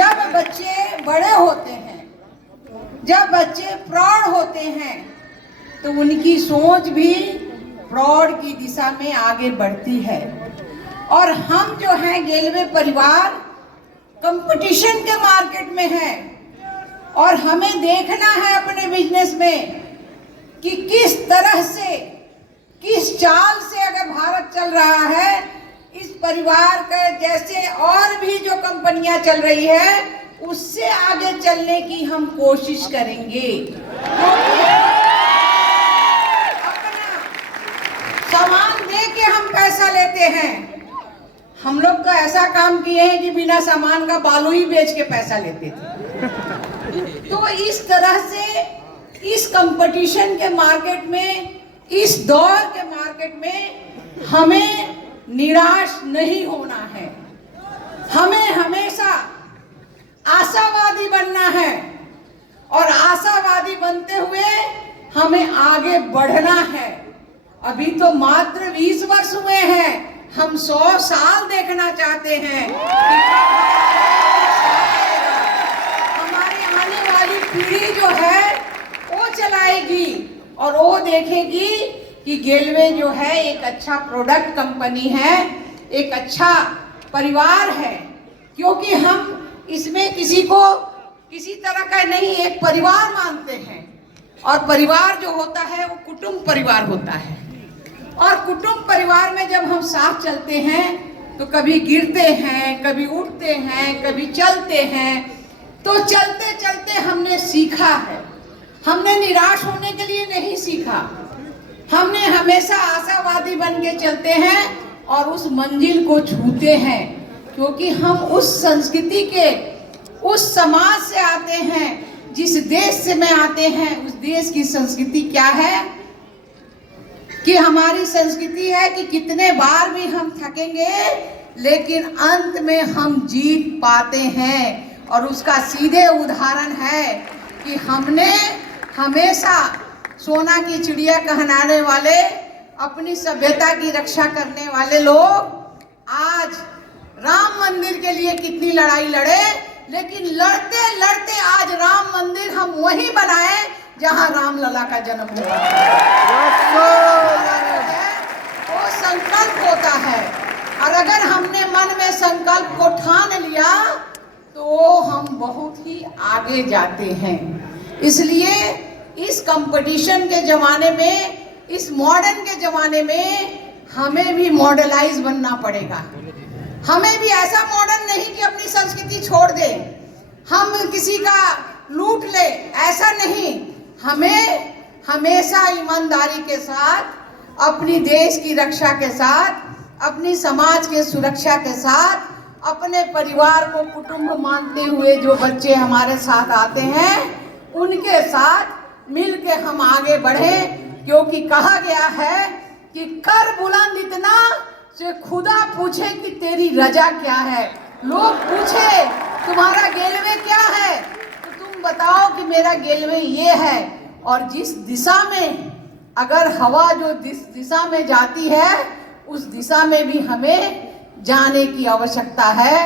जब बच्चे बड़े होते हैं, जब बच्चे प्रौढ़ होते हैं, तो उनकी सोच भी प्रौढ़ की दिशा में आगे बढ़ती है। और हम जो हैं गेलवे परिवार कंपटीशन के मार्केट में हैं और हमें देखना है अपने बिजनेस में कि किस तरह से, किस चाल से अगर भारत चल रहा है, इस परिवार के जैसे और भी जो कंपनियां चल रही है उससे आगे चलने की हम कोशिश करेंगे। अपना सामान दे के हम पैसा लेते हैं। हम लोग तो ऐसा काम किए हैं कि बिना सामान का बालू ही बेच के पैसा लेते थे। तो इस तरह से इस कंपटीशन के मार्केट में, इस दौर के मार्केट में हमें निराश नहीं होना है। हमें हमेशा आशावादी बनना है और आशावादी बनते हुए हमें आगे बढ़ना है। अभी तो मात्र 20 वर्ष हुए हैं, हम 100 साल देखना चाहते हैं। हमारी आने वाली पीढ़ी जो है वो चलाएगी और वो देखेगी कि गेलवे जो है एक अच्छा प्रोडक्ट कंपनी है, एक अच्छा परिवार है। क्योंकि हम इसमें किसी को किसी तरह का नहीं, एक परिवार मानते हैं। और परिवार जो होता है वो कुटुंब परिवार होता है। और कुटुंब परिवार में जब हम साथ चलते हैं तो कभी गिरते हैं, कभी उठते हैं, कभी चलते हैं। तो चलते चलते हमने सीखा है। हमने निराश होने के लिए नहीं सीखा, हमने हमेशा आशावादी बन के चलते हैं और उस मंजिल को छूते हैं। क्योंकि हम उस संस्कृति के, उस समाज से आते हैं, जिस देश से मैं आते हैं, उस देश की संस्कृति क्या है कि हमारी संस्कृति है कि कितने बार भी हम थकेंगे लेकिन अंत में हम जीत पाते हैं। और उसका सीधे उदाहरण है कि हमने हमेशा सोना की चिड़िया कहलाने वाले, अपनी सभ्यता की रक्षा करने वाले लोग आज राम मंदिर के लिए कितनी लड़ाई लड़े, लेकिन लड़ते लड़ते आज राम मंदिर हम वहीं बनाए जहां रामलला का जन्म हुआ। वो संकल्प होता है और अगर हमने मन में संकल्प को ठान लिया तो हम बहुत ही आगे जाते हैं। इसलिए इस कंपटीशन के जमाने में, इस मॉडर्न के जमाने में हमें भी मॉडलाइज बनना पड़ेगा। हमें भी ऐसा मॉडर्न नहीं कि अपनी संस्कृति छोड़ दे, हम किसी का लूट ले, ऐसा नहीं। हमें हमेशा ईमानदारी के साथ, अपनी देश की रक्षा के साथ, अपनी समाज के सुरक्षा के साथ, अपने परिवार को कुटुंब मानते हुए जो बच्चे हमारे साथ आते हैं उनके साथ मिल के हम आगे बढ़े। क्योंकि कहा गया है कि कर बुलंद इतना से खुदा पूछे कि तेरी रजा क्या है। लोग पूछे तुम्हारा गेलवे क्या है, तो तुम बताओ कि मेरा गेलवे ये है। और जिस दिशा में, अगर हवा जो दिशा में जाती है उस दिशा में भी हमें जाने की आवश्यकता है।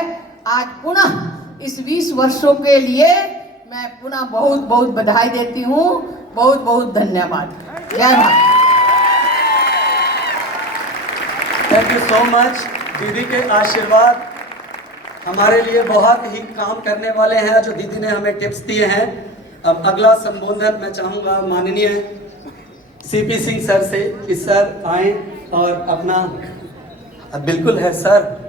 आज पुनः इस 20 वर्षों के लिए मैं पुनः बहुत बहुत बधाई देती हूँ। बहुत बहुत धन्यवाद। जय Bharat. Thank you so much. दीदी के आशीर्वाद हमारे लिए बहुत ही काम करने वाले हैं, जो दीदी ने हमें टिप्स दिए हैं। अब अगला संबोधन मैं चाहूँगा माननीय सीपी सिंह सर से कि सर आए और अपना, बिल्कुल है सर।